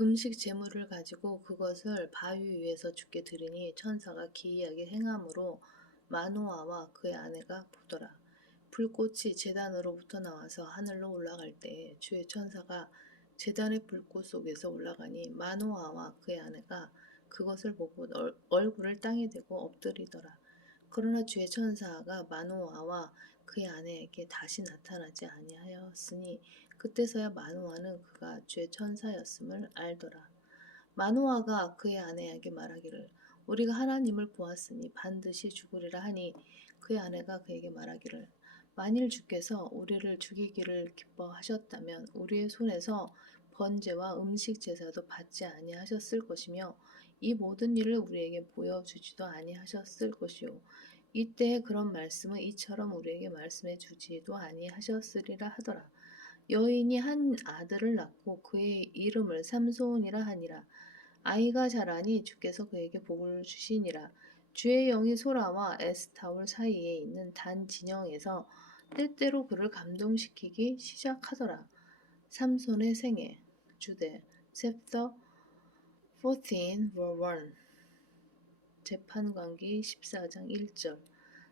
음식 재물을 가지고 그것을 바위 위에서 주께 드리니 천사가 기이하게 행함으로 마노아와 그의 아내가 보더라. 불꽃이 제단으로부터 나와서 하늘로 올라갈 때에 주의 천사가 제단의 불꽃 속에서 올라가니 마노아와 그의 아내가 그것을 보고 얼굴을 땅에 대고 엎드리더라. 그러나 주의 천사가 마노아와 그의 아내에게 다시 나타나지 아니하였으니 그때서야 마노아는 그가 주의 천사였음을 알더라. 마노아가 그의 아내에게 말하기를 우리가 하나님을 보았으니 반드시 죽으리라 하니 그의 아내가 그에게 말하기를 만일 주께서 우리를 죽이기를 기뻐하셨다면 우리의 손에서 번제와 음식 제사도 받지 아니하셨을 것이며 이 모든 일을 우리에게 보여주지도 아니하셨을 것이요 이때에 그런 말씀은 이처럼 우리에게 말씀해 주지도 아니하셨으리라 하더라. 여인이 한 아들을 낳고 그의 이름을 삼손이라 하니라. 아이가 자라니 주께서 그에게 복을 주시니라. 주의 영이 소라와 에스타올 사이에 있는 단 진영에서 때때로 그를 감동시키기 시작하더라. 삼손의 생애 주대 챕터 14 verse 1 재판관기 14장 1절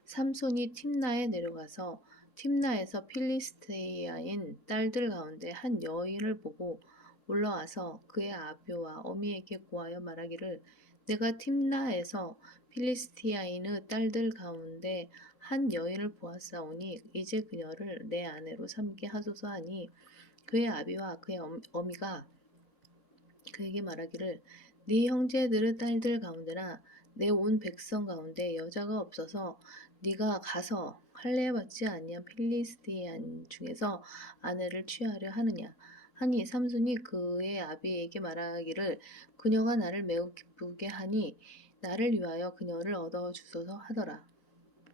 삼손이 팀나에 내려가서 팀나에서 필리스티아인 딸들 가운데 한 여인을 보고 올라와서 그의 아비와 어미에게 고하여 말하기를 내가 팀나에서 필리스티아인의 딸들 가운데 한 여인을 보았사오니 이제 그녀를 내 아내로 삼게 하소서 하니 그의 아비와 그의 어미가 그에게 말하기를 네 형제들의 딸들 가운데나 내 온 백성 가운데 여자가 없어서 네가 가서 할례받지 아니한 필리스티안 중에서 아내를 취하려 하느냐 하니 삼손이 그의 아비에게 말하기를 그녀가 나를 매우 기쁘게 하니 나를 위하여 그녀를 얻어 주소서 하더라.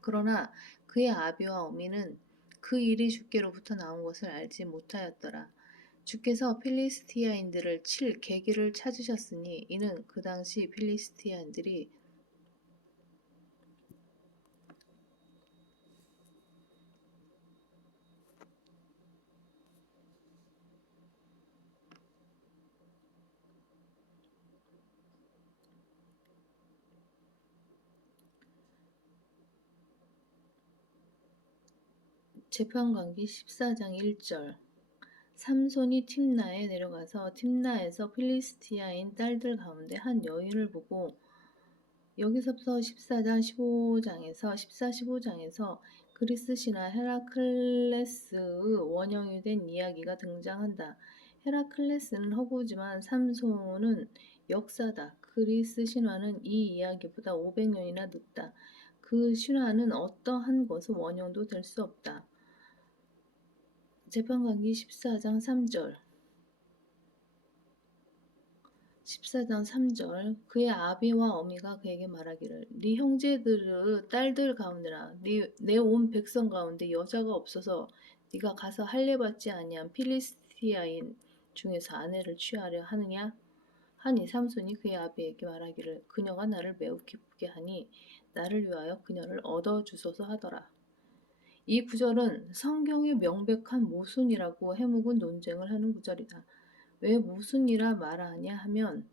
그러나 그의 아비와 어미는 그 일이 주께로부터 나온 것을 알지 못하였더라. 주께서 필리스티아인들을 칠 계기를 찾으셨으니 이는 그 당시 필리스티아인들이 재판관기 14장 1절 삼손이 팀나에 내려가서 팀나에서 필리스티아인 딸들 가운데 한 여인을 보고 여기서부터 14장 15장에서 14, 15장에서 그리스 신화 헤라클레스의 원형이 된 이야기가 등장한다. 헤라클레스는 허구지만 삼손은 역사다. 그리스 신화는 이 이야기보다 500년이나 늦다. 그 신화는 어떠한 것의 원형도 될 수 없다. 재판관기 14장 3절 14장 3절 그의 아비와 어미가 그에게 말하기를 네 형제들의 딸들 가운데나 내 온 백성 가운데 여자가 없어서 네가 가서 할례받지 아니한 필리스티아인 중에서 아내를 취하려 하느냐 하니 삼손이 그의 아비에게 말하기를 그녀가 나를 매우 기쁘게 하니 나를 위하여 그녀를 얻어 주소서 하더라. 이 구절은 성경의 명백한 모순이라고 해묵은 논쟁을 하는 구절이다. 왜 모순이라 말하냐 하면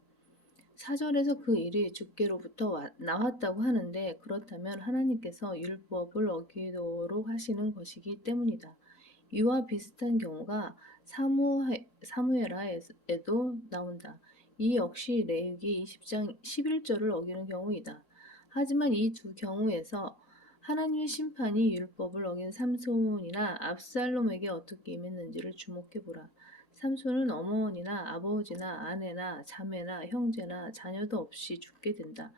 4절에서 그 일이 주께로부터 나왔다고 하는데 그렇다면 하나님께서 율법을 어기도록 하시는 것이기 때문이다. 이와 비슷한 경우가 사무엘하에도 나온다. 이 역시 레위기 20장 11절을 어기는 경우이다. 하지만 이 두 경우에서 하나님의 심판이 율법을 어긴 삼손이나 압살롬에게 어떻게 임했는지를 주목해보라. 삼손은 어머니나 아버지나 아내나 자매나 형제나 자녀도 없이 죽게 된다.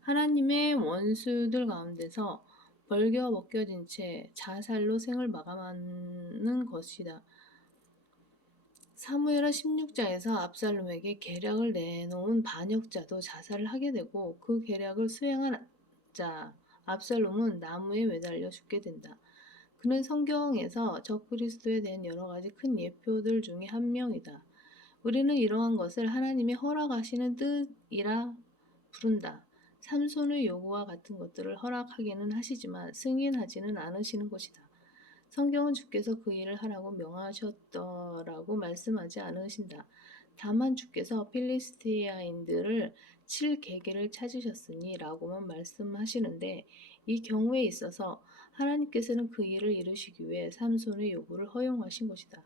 하나님의 원수들 가운데서 벌겨 벗겨진 채 자살로 생을 마감하는 것이다. 사무엘하 16장에서 압살롬에게 계략을 내놓은 반역자도 자살을 하게 되고 그 계략을 수행한 자 압살롬은 나무에 매달려 죽게 된다. 그는 성경에서 적그리스도에 대한 여러 가지 큰 예표들 중에 한 명이다. 우리는 이러한 것을 하나님이 허락하시는 뜻이라 부른다. 삼손의 요구와 같은 것들을 허락하기는 하시지만 승인하지는 않으시는 것이다. 성경은 주께서 그 일을 하라고 명하셨더라고 말씀하지 않으신다. 다만 주께서 필리스티아인들을 칠 계기를 찾으셨으니 라고만 말씀하시는데, 이 경우에 있어서 하나님께서는 그 일을 이루시기 위해 삼손의 요구를 허용하신 것이다.